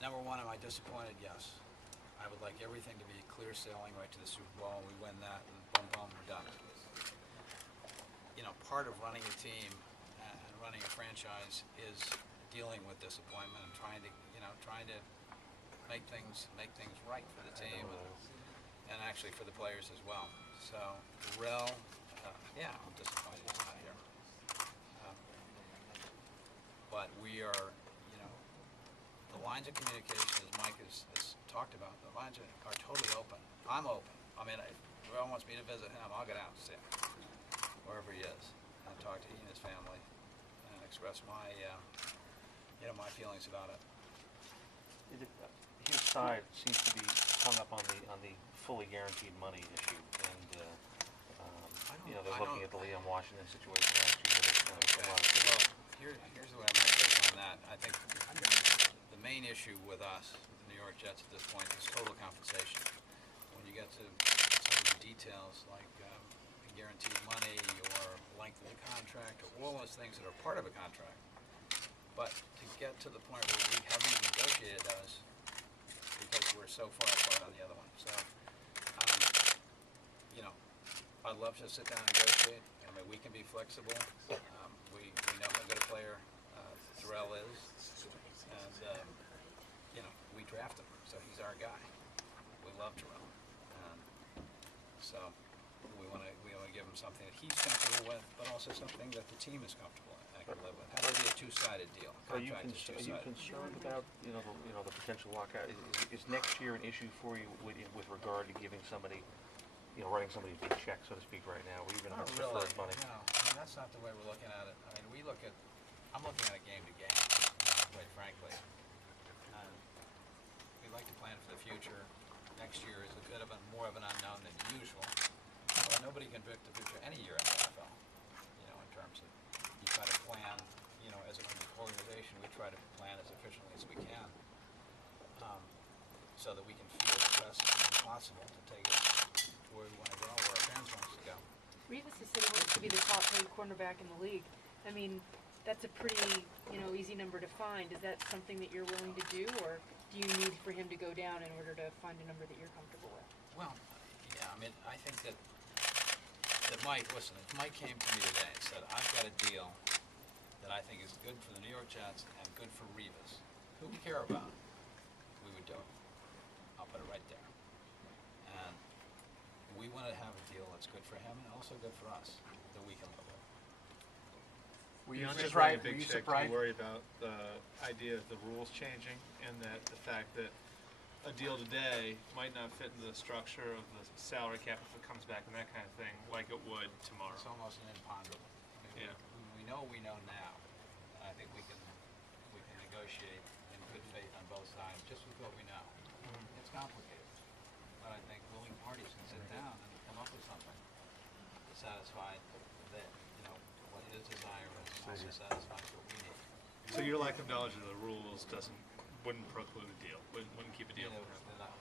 Number one, am I disappointed? Yes. I would like everything to be clear sailing right to the Super Bowl, and we win that, and boom, boom, we're done. You know, part of running a team and running a franchise is dealing with disappointment and trying to make things right for the team and actually for the players as well. So, Darrelle, yeah, I'm disappointed he's not here. Um, but we are, you know, the lines of communication, as Mike has talked about, the lines are totally open. I'm open. I mean, if Darrelle wants me to visit him, I'll get out and see him, wherever he is, and talk to he and his family, and express my, my feelings about it. His side seems to be hung up on the fully guaranteed money issue, and they're looking at the Liam Washington situation last year. Well, here's what I might say on that. I think the main issue with us, with the New York Jets at this point, is total compensation. When you get to some of the details like guaranteed money or length of the contract or all those things that are part of a contract, but to get to the point where we haven't even negotiated those because we're so far apart on the other one. So, I'd love to sit down and negotiate. I mean, we can be flexible. We know how good a player Darrelle is, and we draft him, so he's our guy. We love Darrelle, so we want to give him something that he's comfortable with, but also something that the team is comfortable and can live with. How do be a two-sided deal? Are you concerned about the potential lockout? Is next year an issue for you with regard to giving somebody, writing somebody a big check, so to speak, right now, or even if it's deferred money? No, I mean, that's not the way we're looking at it. I mean, I'm looking at it game to game, quite frankly. We'd like to plan for the future. Next year is a bit of more of an unknown than usual. But nobody can predict the future any year in the NFL. In terms of you try to plan, as an organization, we try to plan as efficiently as we can, so that we can feel the best possible to take us to where we want to go, where our fans want us to go. Revis has said he wants to be the top paid cornerback in the league. I mean, that's a pretty, easy number to find. Is that something that you're willing to do, or do you need for him to go down in order to find a number that you're comfortable with? Well, yeah, I mean, I think that Mike, listen, if Mike came to me today and said, I've got a deal that I think is good for the New York Jets and good for Revis, who we care about, we would do it. I'll put it right there. And we want to have a deal that's good for him and also good for us, that we can live with. Were you surprised? Were you surprised? Worried about the idea of the rules changing, and that the fact that a deal today might not fit into the structure of the salary cap if it comes back and that kind of thing, like it would tomorrow? It's almost an imponderable. I mean, we know now, and I think we can negotiate in good faith on both sides, just with what we know. It's complicated, but I think willing parties can sit down and come up with something to satisfy what his desire is, and also satisfies what we need. So your lack of knowledge of the rules wouldn't preclude a deal, wouldn't keep a deal.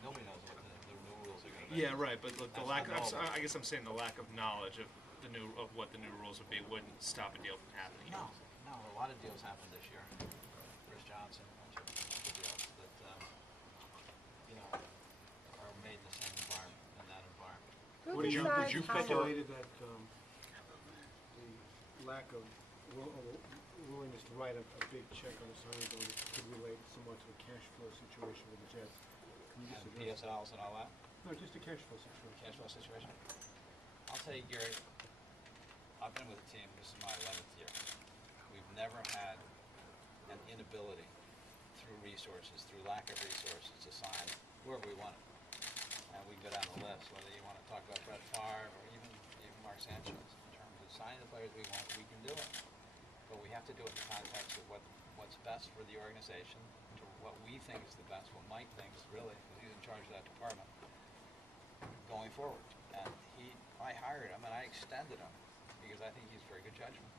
Nobody knows what the rules are going to be. Yeah, right. But the lack of, I guess I'm saying the lack of knowledge of what the new rules would be wouldn't stop a deal from happening. No, a lot of deals happened this year. Chris Johnson, a bunch of deals that are made in the same environment, in that environment. Would you speculated that the lack of willingness to write a big check on a signing bonus could relate somewhat to a cash flow situation with the Jets? Can you And PSLs and all that? No, just a cash flow situation. Cash flow situation? I'll tell you, Gary, I've been with the team, this is my 11th year. We've never had an inability through lack of resources, to sign whoever we wanted. And we go down the list, whether you want to talk about Brett Favre or even Mark Sanchez. In terms of signing the players we want, we can do it. But we have to do it in the context of what's best for the organization, to what we think is the best, what Mike thinks really, because he's in charge of that department, going forward. And I hired him and I extended him because I think he's very good judgment.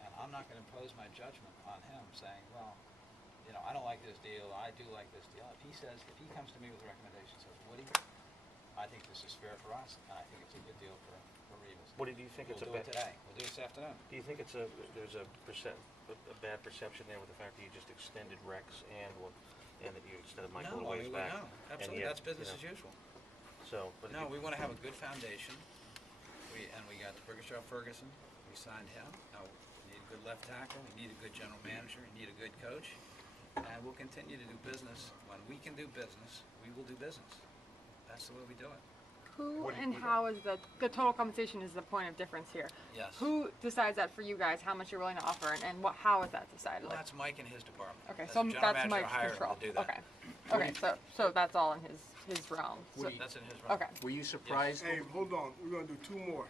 And I'm not going to impose my judgment on him saying, well, I don't like this deal, I do like this deal. If he comes to me with a recommendation, says, Woody, I think this is fair for us, and I think it's a good deal for Revis. What do you think? We'll do it today. We'll do it this afternoon. Do you think there's a bad perception there with the fact that you just extended Rex and and that you extended Mike a No, little ways back. no, absolutely, yet, that's business you as know, usual. So, but No, we wanna have a good foundation. We got Burgesshaw Ferguson, we signed him. Now, we need a good left tackle, we need a good general manager, we need a good coach. And we'll continue to do business. When we can do business, we will do business. That's the way we do it. Who What do and you- how is the total compensation is the point of difference here? Yes. Who decides that for you guys? How much you're willing to offer, and what? How is that decided? Well, Like, that's Mike and his department. okay, As so a general that's manager, Mike's hire him to control. do that. Okay, okay, so that's all in his realm. So, That's in his realm. okay. Were you surprised? Hey, hold on, we're gonna do two more.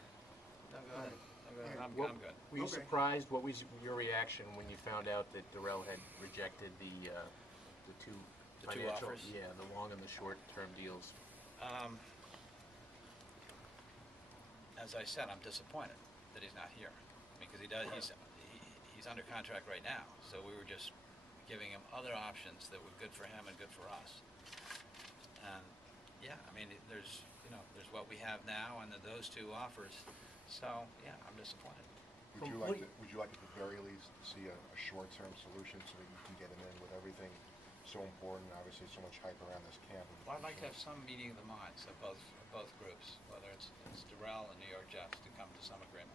No, go ahead. No, go ahead. I'm What- good. Were you Okay. surprised? What was your reaction when you found out that Darrelle had rejected the two The two financial, offers? yeah, the long and the short term deals? As I said, I'm disappointed that he's not here, because he's under contract right now, so we were just giving him other options that were good for him and good for us. And, yeah, I mean, there's what we have now and those two offers, so, yeah, I'm disappointed. Would you like at the very least to see a short-term solution so that you can get him in with everything so important, obviously so much hype around this camp? Well, I'd like to have some meeting of the minds of both groups, whether it's Darrelle and New York Jets, to come to some agreement.